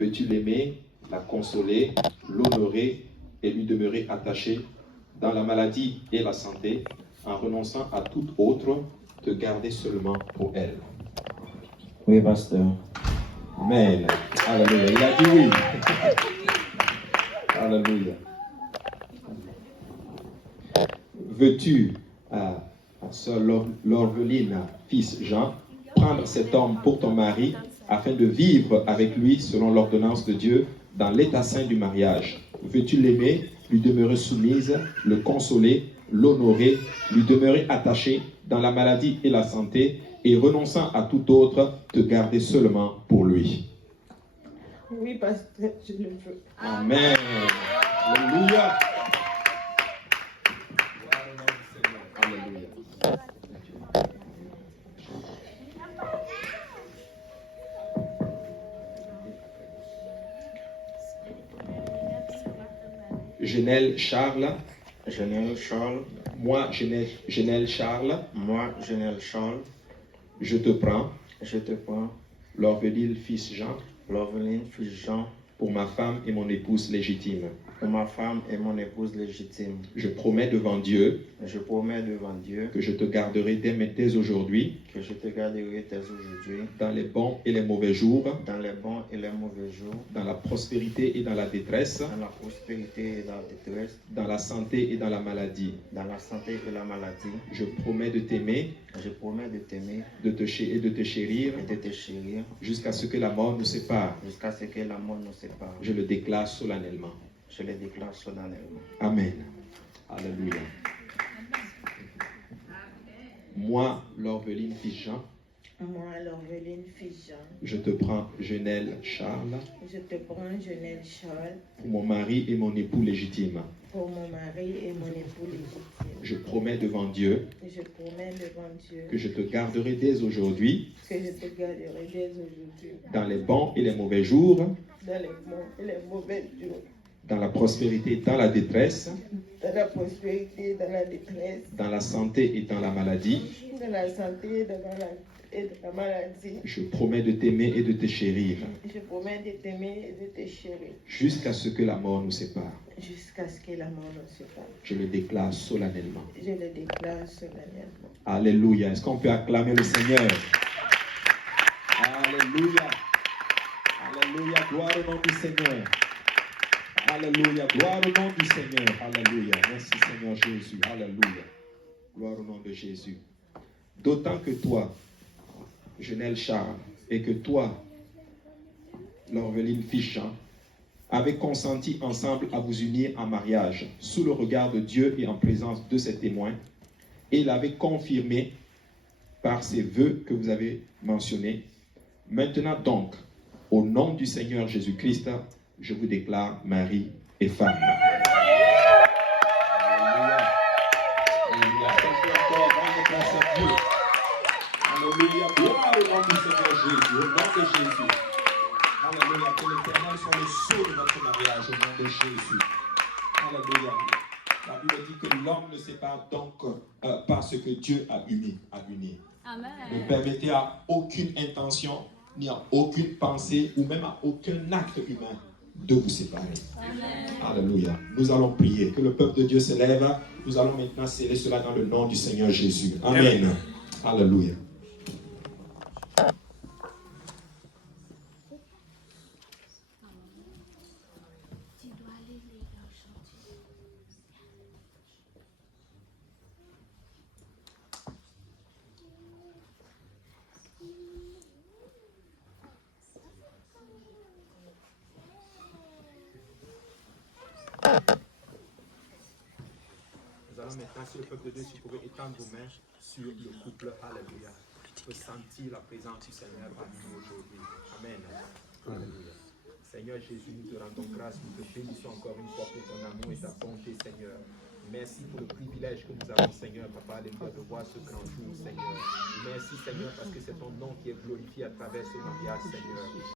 Veux-tu l'aimer, la consoler, l'honorer et lui demeurer attaché dans la maladie et la santé, en renonçant à toute autre, te garder seulement pour elle? Oui, pasteur. Amen. Alléluia. Il a dit oui. Alléluia. Veux-tu, sœur Lorveline, fils Jean, prendre cet homme pour ton mari afin de vivre avec lui selon l'ordonnance de Dieu dans l'état saint du mariage? Veux-tu l'aimer, lui demeurer soumise, le consoler, l'honorer, lui demeurer attaché dans la maladie et la santé, et renonçant à tout autre, te garder seulement pour lui? Oui, pasteur, je le veux. Amen. Alléluia. Alléluia. Genel Charles. Genel Charles. Moi, Genel Charles. Moi, Genel Charles. Je te prends. Je te prends. Lorveline, fils Jean. Lorveline, fils Jean. Pour ma femme et mon épouse légitime. Pour ma femme et mon épouse légitime. Je promets devant Dieu. Je promets devant Dieu. Que je te garderai dès aujourd'hui. Que je te garderai dès aujourd'hui. Dans les bons et les mauvais jours. Dans les bons et les mauvais jours. Dans la prospérité et dans la détresse. Dans la prospérité et dans la détresse. Dans la santé et dans la maladie. Dans la santé et la maladie. Je promets de t'aimer. Je promets de t'aimer. Et de te chérir. Et de te chérir. Jusqu'à ce que la mort nous sépare. Jusqu'à ce que la mort nous sépare. Je le déclare solennellement. Je le déclare solennellement. Amen. Alléluia. Moi, Lorveline, fils Jean. Moi, Lorveline, fils Jean. Je te prends, Genel Charles. Je te prends, Genel Charles. Pour mon mari et mon époux légitime. Pour mon mari et mon époux légitime. Je promets devant Dieu. Je promets devant Dieu. Que je te garderai dès aujourd'hui. Que je te garderai dès aujourd'hui. Dans les bons et les mauvais jours. Dans les bons et les mauvais jours. Dans la prospérité et dans la détresse. Dans la prospérité et dans la détresse. Dans la santé et dans la maladie. Dans la santé et dans la maladie. Je promets de t'aimer et de te chérir. Je promets de t'aimer et de te chérir. Jusqu'à ce que la mort nous sépare. Jusqu'à ce que la mort nous sépare. Je le déclare solennellement. Je le déclare solennellement. Alléluia. Est-ce qu'on peut acclamer le Seigneur? Alléluia. Alléluia. Gloire au nom du Seigneur. Alléluia. Gloire au nom du Seigneur. Alléluia. Merci Seigneur Jésus. Alléluia. Gloire au nom de Jésus. D'autant que toi, Genel Charles, et que toi, Lorveline Fichan, avez consenti ensemble à vous unir en mariage sous le regard de Dieu et en présence de ses témoins, et l'avez confirmé par ces vœux que vous avez mentionnés. Maintenant donc, au nom du Seigneur Jésus-Christ, je vous déclare mari et femme. Alléluia. Alléluia. Grâce à Dieu. Alléluia. Gloire au nom du Seigneur Jésus. Au nom de Jésus. Alléluia. Que l'Éternel soit le sceau de votre mariage au nom de Jésus. Alléluia. La Bible dit que l'homme ne sépare donc pas ce que Dieu a uni. Amen. Ne permettez à aucune intention, ni à aucune pensée, ou même à aucun acte humain de vous séparer. Amen. Alléluia. Nous allons prier. Que le peuple de Dieu se lève. Nous allons maintenant sceller cela dans le nom du Seigneur Jésus. Amen. Alléluia. Nous allons maintenant, si le peuple de Dieu, si vous pouvez étendre vos mains sur le couple. Alléluia. Pour sentir la présence du Seigneur parmi nous aujourd'hui. Amen. Alléluia. Seigneur Jésus, nous te rendons grâce, nous te bénissons encore une fois pour ton amour et ta bonté, Seigneur. Merci pour le privilège que nous avons, Seigneur, Papa, alléluia, de voir ce grand jour, Seigneur. Merci, Seigneur, parce que c'est ton nom qui est glorifié à travers ce mariage, Seigneur.